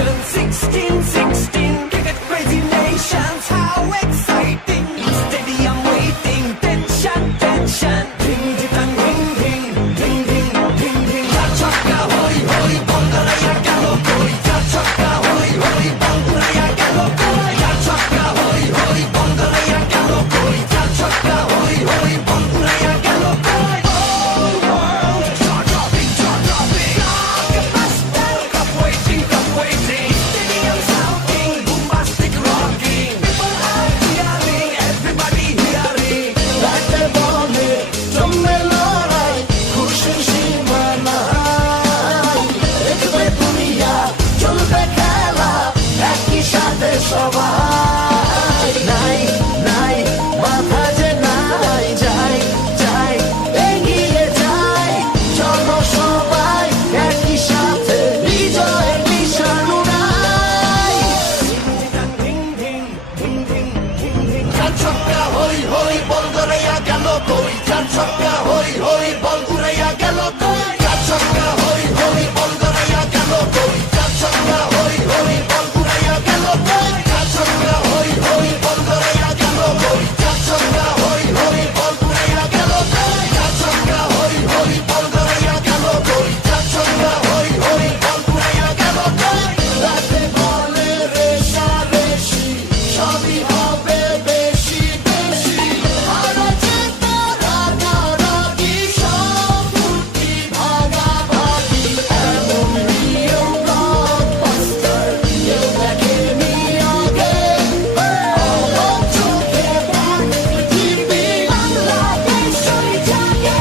action. 16, cricket crazy nations. How exciting! Stadium waiting. Tension. Ding ding ding ding ding ding ding ding. Ya chakka hoi hoi, bongaraya gelo koi. Ya chakka hoi hoi, bongaraya gelo koi. Ya chakka hoi hoi, bongaraya gelo koi. Ya chakka hoi hoi, bongaraya gelo koi. Whole world jaw-dropping. Blockbuster, cup waiting. Stadium shouting, bombastic rocking. People are cheering, everybody hearing. রাতের বলে জমে লড়াই, খুশির সীমানা নাই। দেখবে দুনিয়া, চলবে খেলা, একই সাথে সবাই। নাই, মাথা যে নাই, যাই, এগিয়ে যাই। চলো সবাই একই সাথে, বিজয়ের নিশান উড়াই। Ding ding ding ding ding ding. চার ছক্কা হই হই, বল গড়াইয়া গেল কই। চার ছক্কা হই হই, বল উড়াইয়া গেল কই। চার ছক্কা হই হই, বল গড়াইয়া গেল কই। চার ছক্কা হই হই, বল উড়াইয়া গেল কই। চার ছক্কা হই হই, বল গড়াইয়া গেল কই। চার ছক্কা হই হই, বল উড়াইয়া গেল কই। চার ছক্কা হই হই, বল গড়াইয়া গেল কই। চার ছক্কা হই হই, বল উড়াইয়া গেল কই। রাতে বলে রেশারেশি, সবই হবে বেশি। হারা জেতা রাগারাগি, সব ফুর্তি ভাগাভাগি। এমন নিয়ম ব্লকবাস্টার, কেউ দেখেনি আগে। চোখে দেখ পৃথিবী, বাংলাদেশ জয় জাগে।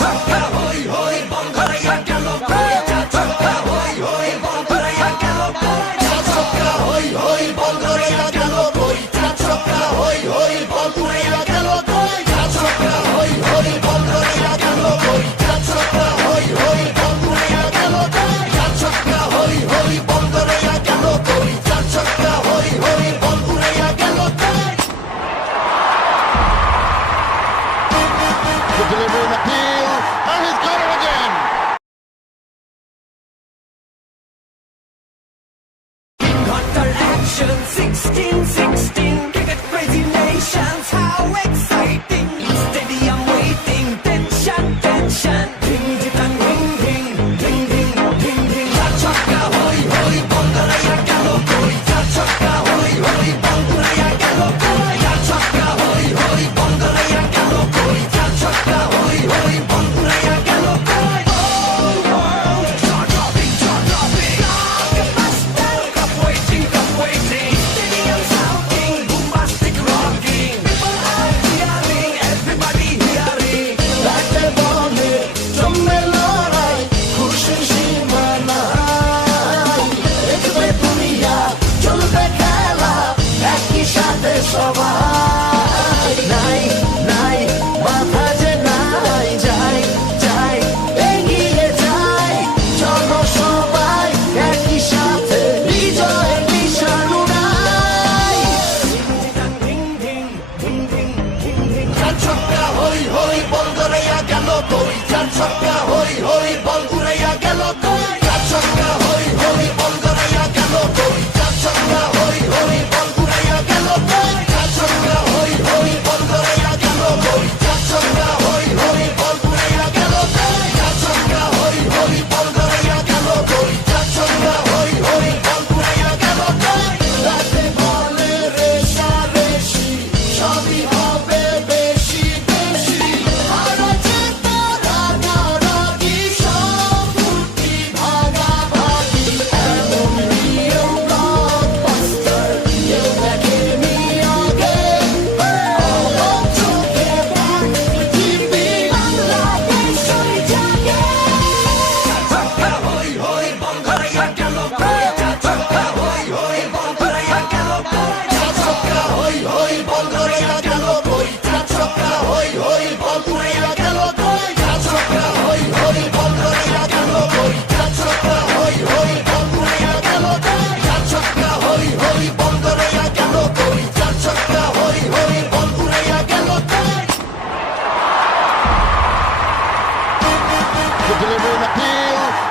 Chakka hoi hoi, bongaraya gelo koi. Chakka hoi hoi, bongaraya gelo koi. চার ছক্কা হই হই, বল গড়াইয়া গেল কই। চার ছক্কা হই হই, বল উড়াইয়া গেল কই। চার ছক্কা হই হই, বল গড়াইয়া গেল কই। চার ছক্কা হই হই, বল উড়াইয়া গেল কই। চার ছক্কা হই হই, বল গড়াইয়া গেল কই। চার ছক্কা হই হই, বল উড়াইয়া গেল কই। The delivery and appeal, and he's got it again. Hunter action. 16, cricket crazy nations. How exciting! Stadium waiting. Tension. Ding ding ding ding ding ding. Ya chakka hoi hoi, bongaraya gelo koi. Ya chakka hoi hoi, bongaraya gelo koi. Ya chakka hoi hoi, bongaraya gelo koi. Ya chakka hoi hoi, bongaraya gelo koi. Whole world jaw-dropping. Blockbuster, cup waiting. Stadium shouting, bombastic rocking. People are cheering, everybody hearing. রাতের বলে জমে লড়াই, খুশির সীমানা নাই। দেখবে দুনিয়া, চলবে খেলা, একই সাথে সবাই। নাই, মাথা যে নাই, যাই, এগিয়ে যাই। চলো সবাই একই সাথে, বিজয়ের নিশান উড়াই। Ding ding ding ding ding ding. চার ছক্কা হই হই, বল গড়াইয়া গেল কই। চার ছক্কা হই হই, বল উড়াইয়া গেল কই। চার ছক্কা হই হই, বল গড়াইয়া গেল কই। চার ছক্কা হই হই, বল উড়াইয়া গেল কই। চার ছক্কা হই হই, বল গড়াইয়া গেল কই। চার ছক্কা হই হই, বল উড়াইয়া গেল কই। চার ছক্কা হই হই, বল গড়াইয়া গেল কই। চার ছক্কা হই হই, বল উড়াইয়া গেল কই। রাতে বলে রেশারেশি, সবই হবে বেশি। হারা জেতা রাগারাগি, সব ফুর্তি ভাগাভাগি। এমন নিয়ম ব্লকবাস্টার, কেউ দেখেনি আগে। চোখে দেখ পৃথিবী, বাংলাদেশ জয় জাগে। Chakka hoi hoi, bongaraya gelo koi. Chakka hoi hoi, bongaraya gelo koi. চার ছক্কা হই হই, বল গড়াইয়া গেল কই। চার ছক্কা হই হই, বল উড়াইয়া গেল কই। চার ছক্কা হই হই, বল গড়াইয়া গেল কই। চার ছক্কা হই হই, বল উড়াইয়া গেল কই। চার ছক্কা হই হই, বল গড়াইয়া গেল কই। চার ছক্কা হই হই, বল উড়াইয়া গেল কই। The delivery and appeal,